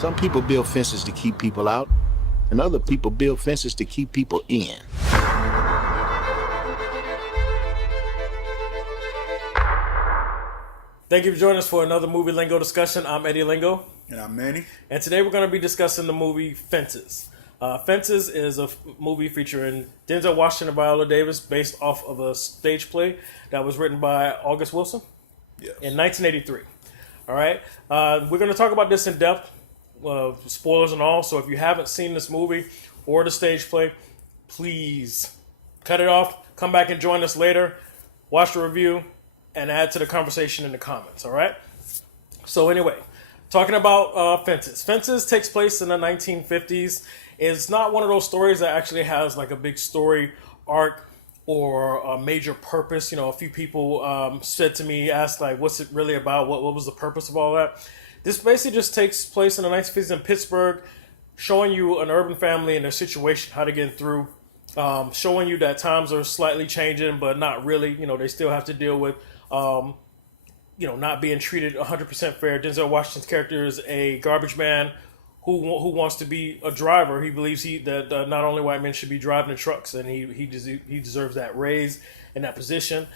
Some people build fences to keep people out, and other people build fences to keep people in. Thank you for joining us for another movie lingo discussion. I'm Eddie Lingo. And I'm Manny. And today we're going to be discussing the movie Fences. Fences is a movie featuring Denzel Washington and Viola Davis based off of a stage play that was written by August Wilson in 1983. All right. We're going to talk about this in depth, spoilers and all. So if you haven't seen this movie or the stage play, please cut it off. Come back and join us later. Watch the review and add to the conversation in the comments. All right. So anyway, talking about Fences. Fences takes place in the 1950s. It's not one of those stories that actually has like a big story arc or a major purpose. You know, a few people said to me, asked like, what's it really about? What was the purpose of all that? This basically just takes place in the 1950s in Pittsburgh, showing you an urban family and their situation, how to get through, showing you that times are slightly changing, but not really. You know, they still have to deal with, not being treated 100% fair. Denzel Washington's character is a garbage man who wants to be a driver. He believes that not only white men should be driving the trucks, and he deserves that raise in that position.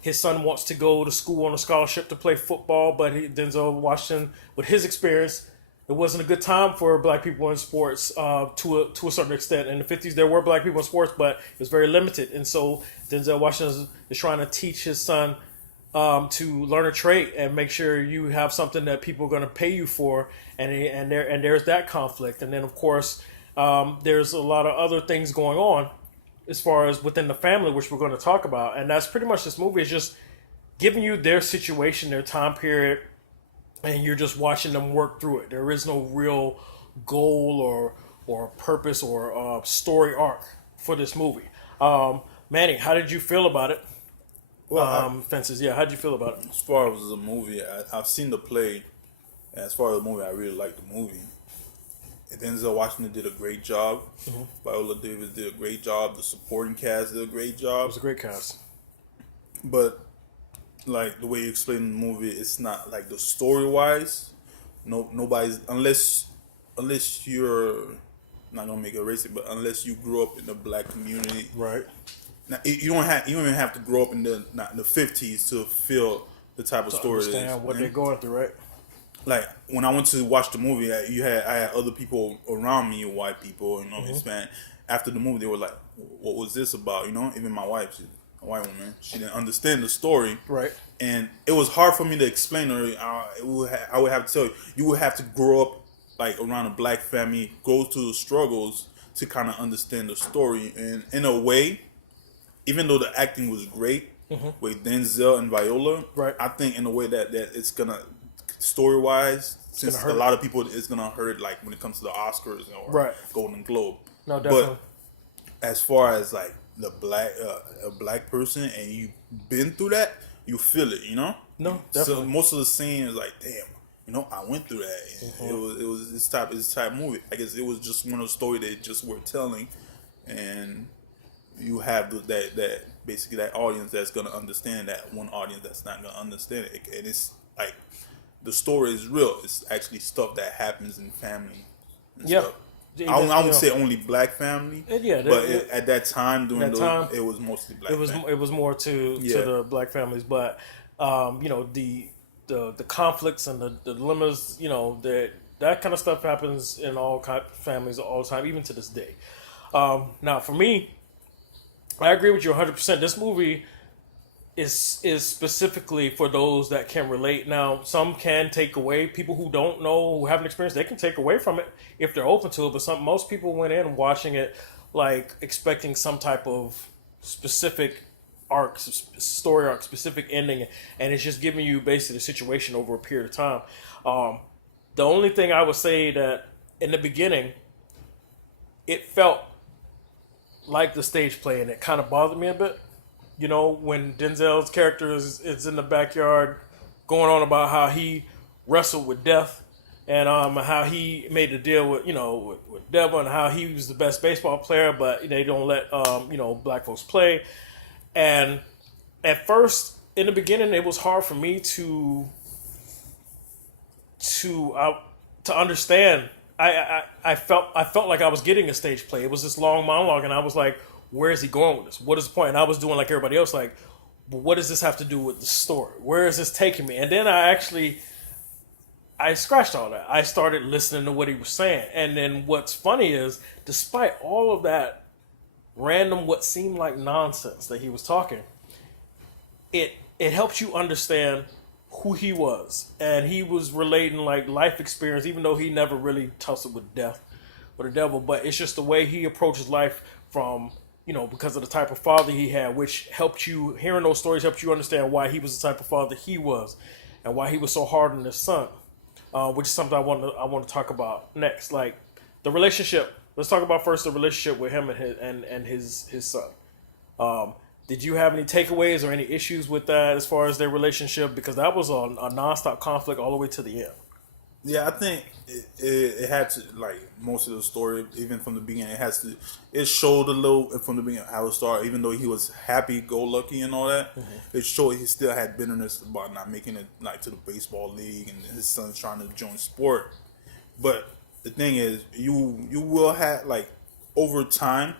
His son wants to go to school on a scholarship to play football, but Denzel Washington, with his experience, it wasn't a good time for black people in sports to a certain extent. In the 50s, there were black people in sports, but it was very limited. And so Denzel Washington is trying to teach his son to learn a trade and make sure you have something that people are going to pay you for, and there's that conflict. And then of course there's a lot of other things going on as far as within the family, which we're going to talk about. And that's pretty much this movie is just giving you their situation, their time period, and you're just watching them work through it. There is no real goal or purpose or story arc for this movie. Manny, how did you feel about it? Well, Fences, yeah. How'd you feel about it? As far as the movie, I've seen the play. And as far as the movie, I really liked the movie. And Denzel Washington did a great job. Mm-hmm. Viola Davis did a great job. The supporting cast did a great job. It was a great cast. But, like, the way you explain the movie, it's not, like, the story-wise. Nobody's, unless you're, not going to make it racist, but unless you grew up in the black community. Right. Now, you don't even have to grow up in the 50s to feel the type of story it is. Understand what they're going through, right? Like when I went to watch the movie, I had other people around me, white people, Hispanic. After the movie, they were like, "What was this about?" Even my wife, she's a white woman, she didn't understand the story, right? And it was hard for me to explain to her. I would have to tell you, you would have to grow up like around a black family, go through the struggles to kind of understand the story. And in a way, even though the acting was great with Denzel and Viola, right? I think in a way that it's gonna, story wise, since a lot of people, it's gonna hurt like when it comes to the Oscars or Golden Globe. No, definitely. But as far as like the a black person and you've been through that, you feel it, No, definitely. So most of the scene is like, damn, I went through that. It was this type of movie. I guess it was just one of the stories they just were telling, and you have that basically that audience that's gonna understand that, one audience that's not gonna understand it. And it's like the story is real. It's actually stuff that happens in family. Yeah. Stuff. I wouldn't say only black family. Yeah, but at that time it was mostly black. It was more to the black families, but the conflicts and the dilemmas, that kind of stuff happens in all families all the time, even to this day. Now, for me, I agree with you 100%. This movie is specifically for those that can relate. Now, some can take away. People who don't know, who haven't experienced, they can take away from it if they're open to it. But most people went in watching it like expecting some type of specific arc, story arc, specific ending, and it's just giving you basically the situation over a period of time. The only thing I would say that in the beginning, it felt like the stage play, and it kind of bothered me a bit. When Denzel's character is in the backyard going on about how he wrestled with death and how he made a deal with devil, and how he was the best baseball player, but they don't let black folks play. And at first, in the beginning, it was hard for me to to understand. I felt like I was getting a stage play. It was this long monologue, and I was like, "Where is he going with this? What is the point?" And I was doing like everybody else, like, "But what does this have to do with the story? Where is this taking me?" And then I scratched all that. I started listening to what he was saying, and then what's funny is, despite all of that random, what seemed like nonsense that he was talking, it helps you understand who he was, and he was relating like life experience, even though he never really tussled with death or the devil. But it's just the way he approaches life from, because of the type of father he had, which helped you, hearing those stories helped you understand why he was the type of father he was, and why he was so hard on his son, which is something I want to talk about next. Like the relationship. Let's talk about first the relationship with him and his son. Did you have any takeaways or any issues with that as far as their relationship? Because that was a nonstop conflict all the way to the end. Yeah, I think it had to, like, most of the story, even from the beginning, it showed a little from the beginning how it started. Even though he was happy-go-lucky and all that, it showed he still had bitterness about not making it, like, to the baseball league, and his son's trying to join sport. But the thing is, you will have, like, over time,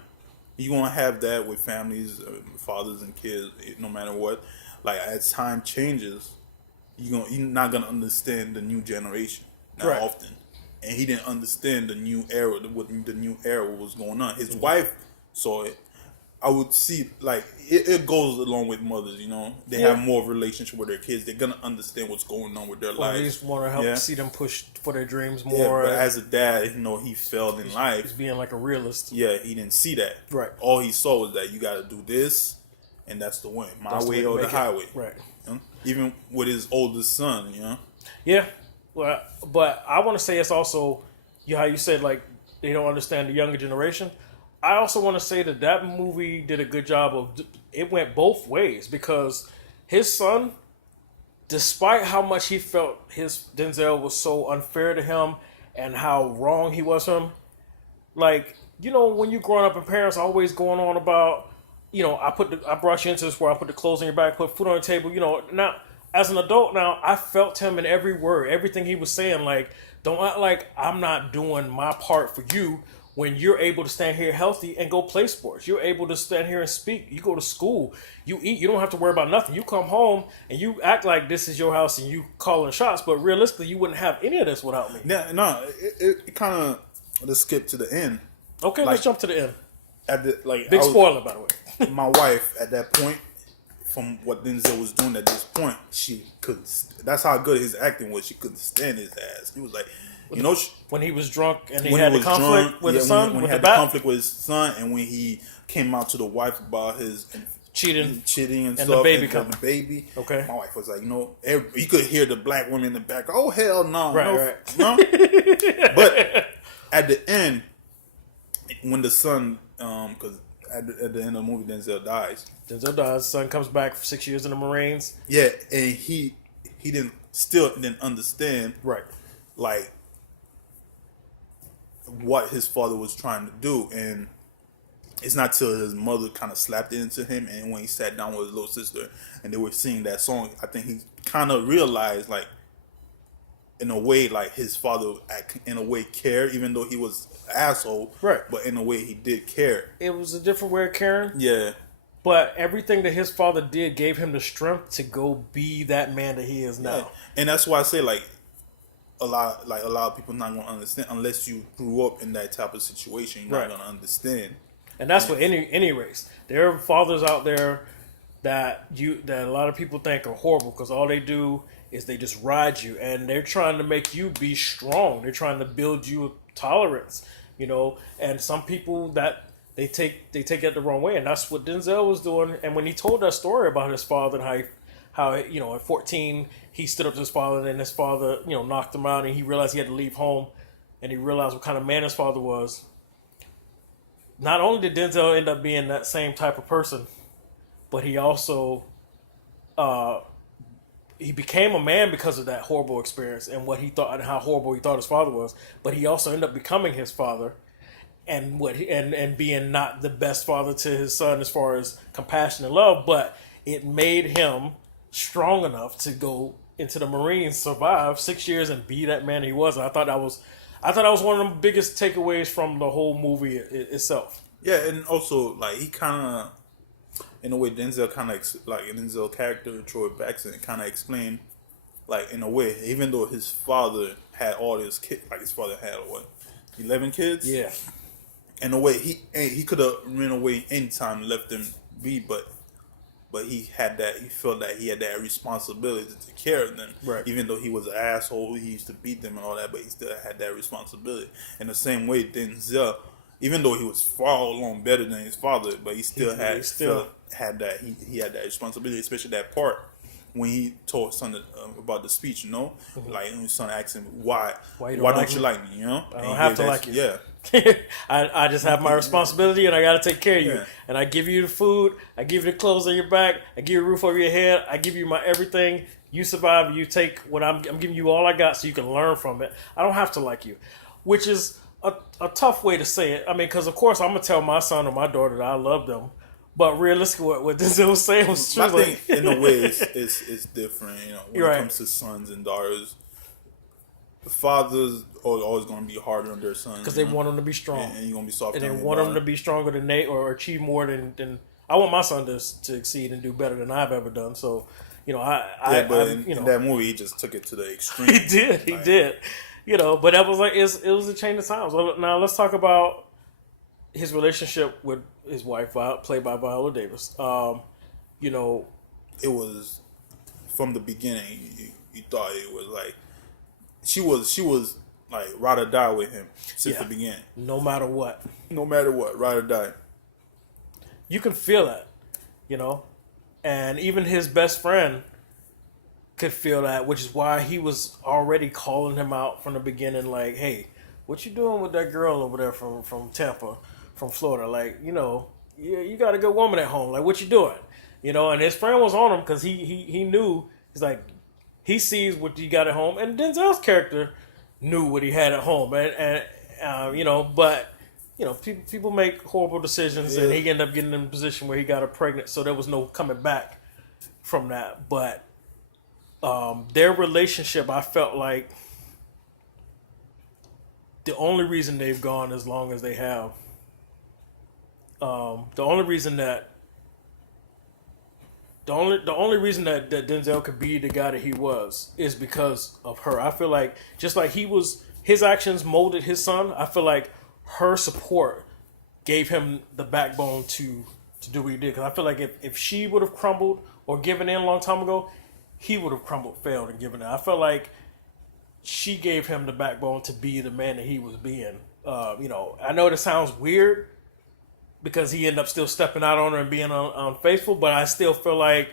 you're going to have that with families, fathers and kids, no matter what. Like, as time changes, you're not going to understand the new generation that often. And he didn't understand the new era, what the new era was going on. His wife saw it. I would see, like, it goes along with mothers, They have more of a relationship with their kids. They're going to understand what's going on with their lives. At least want to help see them push for their dreams more. Yeah, but as a dad, he failed in life. He's being like a realist. Yeah, he didn't see that. Right. All he saw was that you got to do this, and that's the win. My way or the highway. Right. Even with his oldest son, Yeah. Well, but I want to say it's also, how you said, like, they don't understand the younger generation. I also want to say that movie did a good job of, it went both ways, because his son, despite how much he felt his Denzel was so unfair to him and how wrong he was to him, like, when you growing up and parents always going on about, I brought you into this where I put the clothes on your back, put food on the table, now as an adult now, I felt him in every word, everything he was saying, like, don't act like I'm not doing my part for you. When you're able to stand here healthy and go play sports, you're able to stand here and speak. You go to school, you eat. You don't have to worry about nothing. You come home and you act like this is your house and you calling shots. But realistically, you wouldn't have any of this without me. Yeah, no, it kind of, let's skip to the end. Okay, let's jump to the end. Big spoiler, by the way. My wife at that point, from what Denzel was doing at this point, she couldn't. That's how good his acting was. She couldn't stand his ass. He was like. When he was drunk and he had the conflict with his son, when he had the conflict with his son, and when he came out to the wife about his cheating and stuff, the baby and the baby. Okay, my wife was like, you could hear the black women in the back. Oh hell no, right. But at the end, when the son, because at the end of the movie, Denzel dies. Son comes back for 6 years in the Marines. Yeah, and he didn't understand, right? Like, what his father was trying to do, and it's not till his mother kind of slapped it into him, and when he sat down with his little sister and they were singing that song, I think he kind of realized, like, in a way, like, his father in a way cared, even though he was an asshole, right? But in a way he did care. It was a different way of caring. Yeah, but everything that his father did gave him the strength to go be that man that he is now. Yeah. And that's why I say, like, a lot of people not going to understand unless you grew up in that type of situation. You're not going to understand. And that's with any race. There are fathers out there that a lot of people think are horrible because all they do is they just ride you, and they're trying to make you be strong. They're trying to build you tolerance, And some people that they take that the wrong way, and that's what Denzel was doing. And when he told that story about his father and how at 14 he stood up to his father, and then his father knocked him out, and he realized he had to leave home, and he realized what kind of man his father was. Not only did Denzel end up being that same type of person, but he also he became a man because of that horrible experience and what he thought and how horrible he thought his father was. But he also ended up becoming his father, and and being not the best father to his son as far as compassion and love, but it made him strong enough to go into the Marines, survive 6 years, and be that man he was. And I thought that was one of the biggest takeaways from the whole movie itself. Yeah, and also like he kind of, in a way, Denzel kind of like Denzel character Troy Baxter kind of explained, like in a way, even though his father had all his kids, like his father had what, 11 kids. Yeah. In a way, he could have ran away anytime and left them be, but he felt that he had that responsibility to take care of them. Right. Even though he was an asshole, he used to beat them and all that, but he still had that responsibility. In the same way, Denzel, even though he was far along better than his father, but he still had that he had that responsibility, especially that part when he told his son about the speech, like when his son asked him why don't you like me, I don't have to like you. Yeah. I just have my responsibility, and I got to take care of you. Yeah. And I give you the food, I give you the clothes on your back, I give you a roof over your head, I give you my everything. You survive, you take what I'm giving you all I got, so you can learn from it. I don't have to like you, which is a tough way to say it. I mean, because of course I'm gonna tell my son or my daughter that I love them, but realistically, what Denzel was saying was true. I think in a way it's different. When right. it comes to sons and daughters, the fathers are always going to be harder on their sons because they want them to be strong, and you're going to be soft, and they want them to be stronger than they or achieve more than. I want my son to succeed and do better than I've ever done. So, in that movie, he just took it to the extreme. He did. But that was like it was a change of times. Now let's talk about his relationship with his wife, played by Viola Davis. It was from the beginning. You thought it was like she was like ride or die with him since the beginning. No matter what, ride or die. You can feel that, and even his best friend could feel that, which is why he was already calling him out from the beginning. Like, hey, what you doing with that girl over there from Tampa, from Florida? Like, you got a good woman at home. Like, what you doing? And his friend was on him because he knew. He's like, he sees what you got at home, and Denzel's character knew what he had at home, but people make horrible decisions, and he ended up getting in a position where he got her pregnant, so there was no coming back from that. But their relationship, I felt like the only reason they've gone as long as they have, the only reason that Denzel could be the guy that he was is because of her. I feel like just like his actions molded his son, I feel like her support gave him the backbone to do what he did. Because I feel like if she would have crumbled or given in a long time ago, he would have crumbled, failed, and given in. I felt like she gave him the backbone to be the man that he was being. I know it sounds weird because he ended up still stepping out on her and being unfaithful, but I still feel like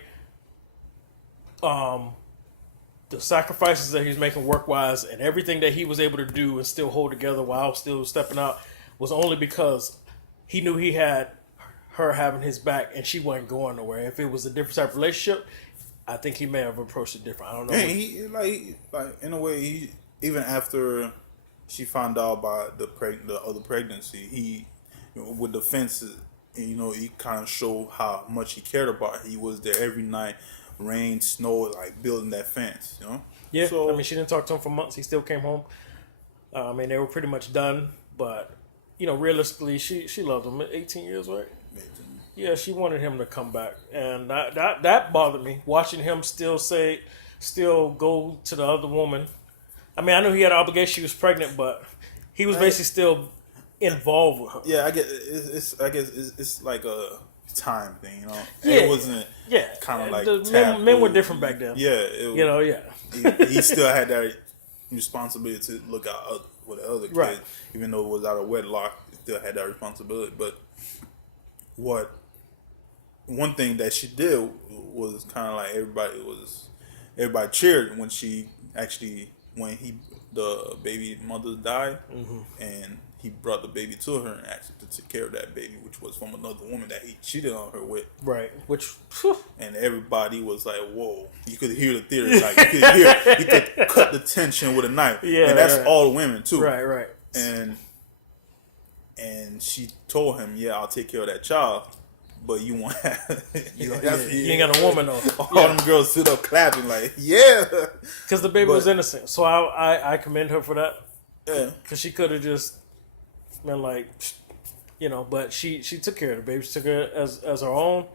the sacrifices that he was making work-wise and everything that he was able to do and still hold together while still stepping out was only because he knew he had her having his back and she wasn't going nowhere. If it was a different type of relationship, I think he may have approached it different. I don't know. Yeah, he like in a way, even after she found out about the other pregnancy, he with the fences, he kind of showed how much he cared about her. He was there every night, rain, snow, like building that fence. Yeah. So, she didn't talk to him for months. He still came home. They were pretty much done, but realistically, she loved him. 18 years, right? 18. Yeah, she wanted him to come back, and that bothered me. Watching him still go to the other woman. I mean, I knew he had an obligation. She was pregnant, but he was basically still involved with her. Yeah, I guess it's like a time thing, Yeah, it wasn't. Yeah, kind of like the men were different back then. Yeah, he still had that responsibility to look out for the other kid, right. Even though it was out of wedlock, he still had that responsibility. But one thing that she did was kind of like everybody cheered when the baby mother died, and he brought the baby to her and asked her to take care of that baby, which was from another woman that he cheated on her with. Right. And everybody was like, "Whoa!" You could hear the theory, like you could cut the tension with a knife. Yeah, and that's right. all women too. Right. And she told him, "Yeah, I'll take care of that child, but you want You ain't got a woman though. All them girls sit up clapping like, yeah, because the baby was innocent. So I commend her for that. yeah. Because she could have just been like, but she took care of the baby. She took her as her own.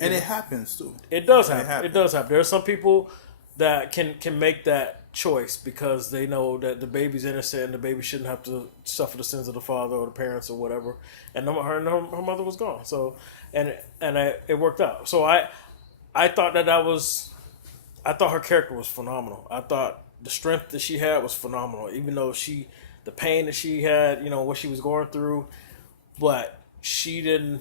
And it happens too. It does happen. It does happen. There are some people that can make that choice because they know that the baby's innocent and the baby shouldn't have to suffer the sins of the father or the parents or whatever. And her mother was gone. So it worked out. So I thought I thought her character was phenomenal. I thought the strength that she had was phenomenal, even though the pain that she had, what she was going through, but she didn't.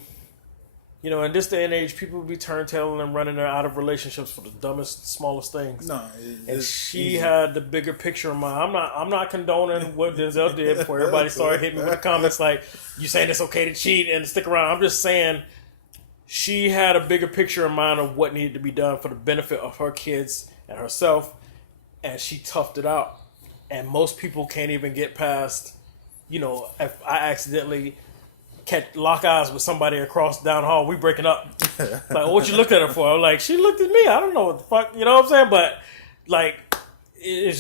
In this day and age, people would be turntailing and running her out of relationships for the dumbest, smallest things. No, and she had the bigger picture in mind. I'm not condoning what Denzel did before everybody started hitting me with the comments like, "You saying it's okay to cheat and stick around?" I'm just saying she had a bigger picture in mind of what needed to be done for the benefit of her kids and herself, and she toughed it out. And most people can't even get past, if I accidentally lock eyes with somebody across down the hall, we breaking up. Like, what you looked at her for? I'm like, she looked at me. I don't know what the fuck, you know what I'm saying? But like, like I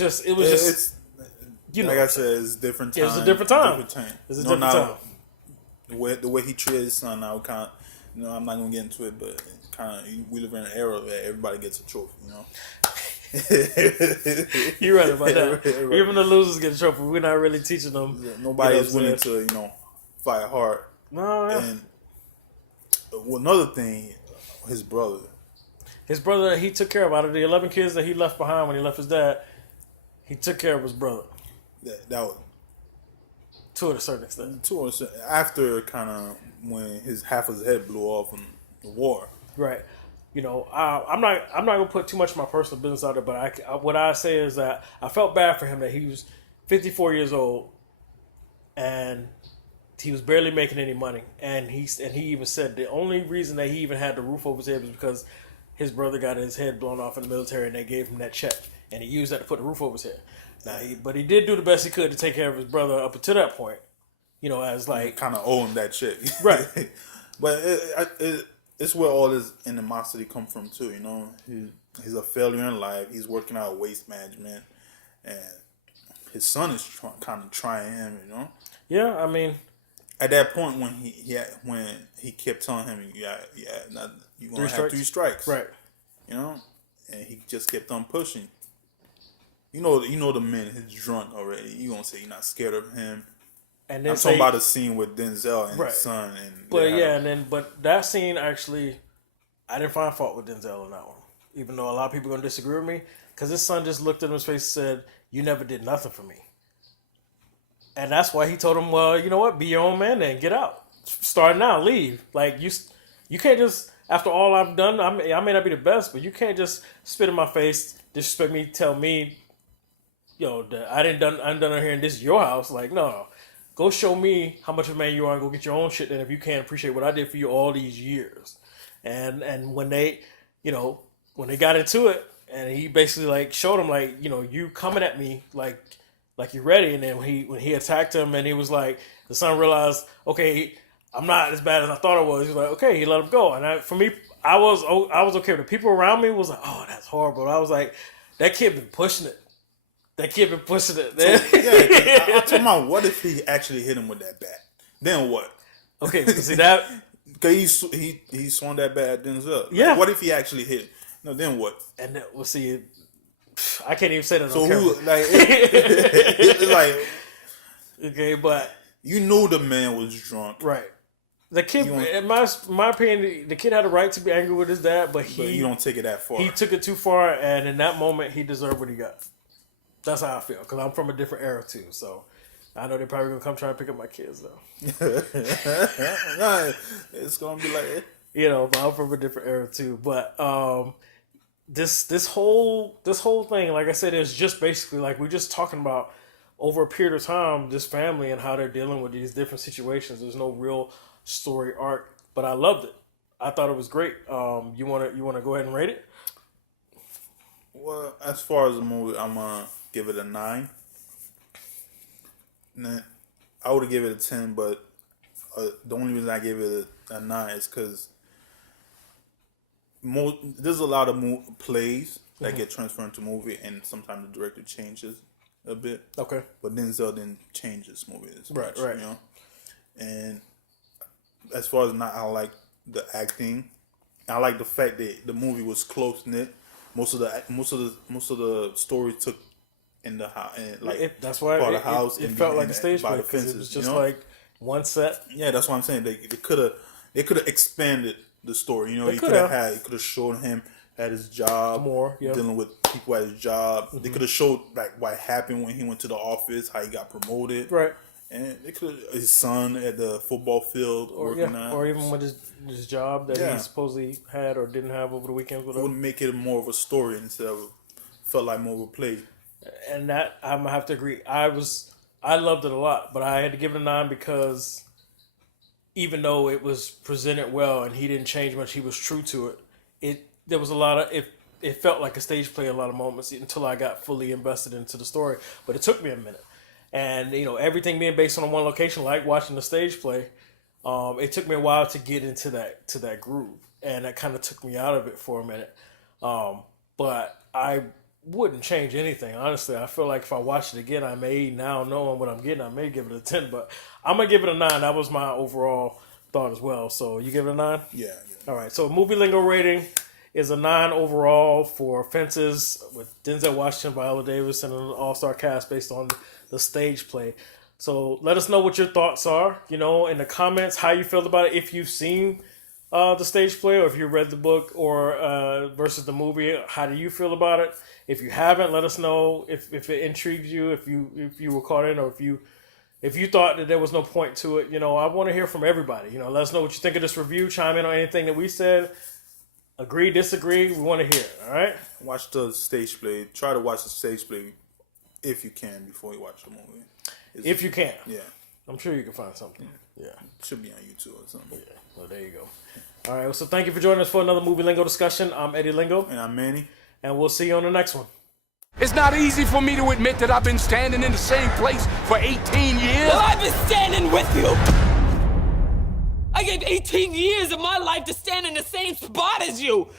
said, it's different time. It's a different time. It's a different time. The way he treated his son now, kind of, I'm not gonna get into it, but kind of, we live in an era where everybody gets a trophy, You're right about that. Right. Even the losers get a trophy. We're not really teaching them. Yeah, nobody's willing to, fight hard. No, yeah. And another thing, his brother, he took care of, out of the 11 kids that he left behind when he left his dad, he took care of his brother. That was to a certain extent. After kind of when half of his head blew off in the war. Right. I'm not gonna put too much of my personal business out there, but what I say is that I felt bad for him that he was 54 years old and he was barely making any money, and he even said the only reason that he even had the roof over his head was because his brother got his head blown off in the military, and they gave him that check, and he used that to put the roof over his head. But he did do the best he could to take care of his brother up until that point, as like kind of owe him that check, right? But it's where all this animosity come from too. He's a failure in life. He's working out waste management, and his son is kind of trying him. Yeah, I mean. At that point, when he kept telling him, you're gonna have 3 strikes, right? And he just kept on pushing. The man is drunk already. You gonna say you're not scared of him? And then I'm talking about the scene with Denzel and his son. But that scene actually, I didn't find fault with Denzel in that one, even though a lot of people are gonna disagree with me, because his son just looked at him in his face and said, "You never did nothing for me." And that's why he told him, well, you know what? Be your own man then. Get out. Start now. Leave. Like, you can't just, after all I've done, I may not be the best, but you can't just spit in my face, disrespect me, tell me, that I'm done here and this is your house. Like, no. Go show me how much of a man you are and go get your own shit then if you can't appreciate what I did for you all these years. And when they, when they got into it, and he basically, like, showed him, like, you coming at me, like you're ready, and then when he attacked him, and he was like, the son realized, okay, I'm not as bad as I thought I was. He was like, okay, he let him go, and for me, I was okay. The people around me was like, oh, that's horrible. I was like, that kid been pushing it. Man. So, yeah, I'm talking about what if he actually hit him with that bat? Then what? Okay, see that because he swung that bat at Denzel. Yeah. Like, what if he actually hit him? No, then what? And then, we'll see. I can't even say that. So on camera. it's like, okay, but you knew the man was drunk, right? The kid, in my opinion, the kid had a right to be angry with his dad, but you don't take it that far. He took it too far, and in that moment, he deserved what he got. That's how I feel, because I'm from a different era too. So I know they're probably gonna come try and pick up my kids though. Nah, it's gonna be like, but I'm from a different era too. But This whole thing, like I said, is just basically like we're just talking about over a period of time, this family and how they're dealing with these different situations. There's no real story arc, but I loved it. I thought it was great. You wanna go ahead and rate it? Well, as far as the movie, I'm gonna give it a 9. I would have given it a 10, but the only reason I gave it a 9 is because there's a lot of plays that get transferred into movie, and sometimes the director changes a bit. Okay. But Denzel didn't change this movie as much, Right. you know. And as far as I like the acting. I like the fact that the movie was close knit. Most of the story took in the house, that's why part of the house. It felt like a stage play because it was just like one set. Yeah, that's what I'm saying. They could have expanded the story. You know, you could have shown him at his job more, dealing with people at his job. Mm-hmm. They could have showed like what happened when he went to the office, how he got promoted, right? And they could his son at the football field working out, or even with his job that he supposedly had or didn't have over the weekends. It would make it more of a story instead of felt like more of a play. And that I'm gonna have to agree. I loved it a lot, but I had to give it a 9 because even though it was presented well and he didn't change much, he was true to it. There was a lot of it felt like a stage play a lot of moments until I got fully invested into the story. But it took me a minute. And, you know, everything being based on one location, like watching the stage play, it took me a while to get into that groove. And that kind of took me out of it for a minute. But I wouldn't change anything, honestly. I feel like if I watch it again, I may, now knowing what I'm getting, I may give it a 10. But I'm going to give it a 9. That was my overall thought as well. So you give it a 9? Yeah. All right. So Movie Lingo rating is a 9 overall for Fences with Denzel Washington, Viola Davis, and an all-star cast based on the stage play. So let us know what your thoughts are, you know, in the comments, how you feel about it, if you've seen the stage play or if you read the book or versus the movie. How do you feel about it? If you haven't, let us know if it intrigued you, if you were caught in, or if you thought that there was no point to it. You know, I want to hear from everybody. You know, let us know what you think of this review. Chime in on anything that we said. Agree, disagree. We want to hear it. All right. Watch the stage play. Try to watch the stage play if you can before you watch the movie. If you can. Yeah. I'm sure you can find something. Yeah. It should be on YouTube or something. Yeah. Well, there you go. All right. Well, so thank you for joining us for another Movie Lingo discussion. I'm Eddie Lingo. And I'm Manny. And we'll see you on the next one. It's not easy for me to admit that I've been standing in the same place for 18 years. Well, I've been standing with you. I gave 18 years of my life to stand in the same spot as you.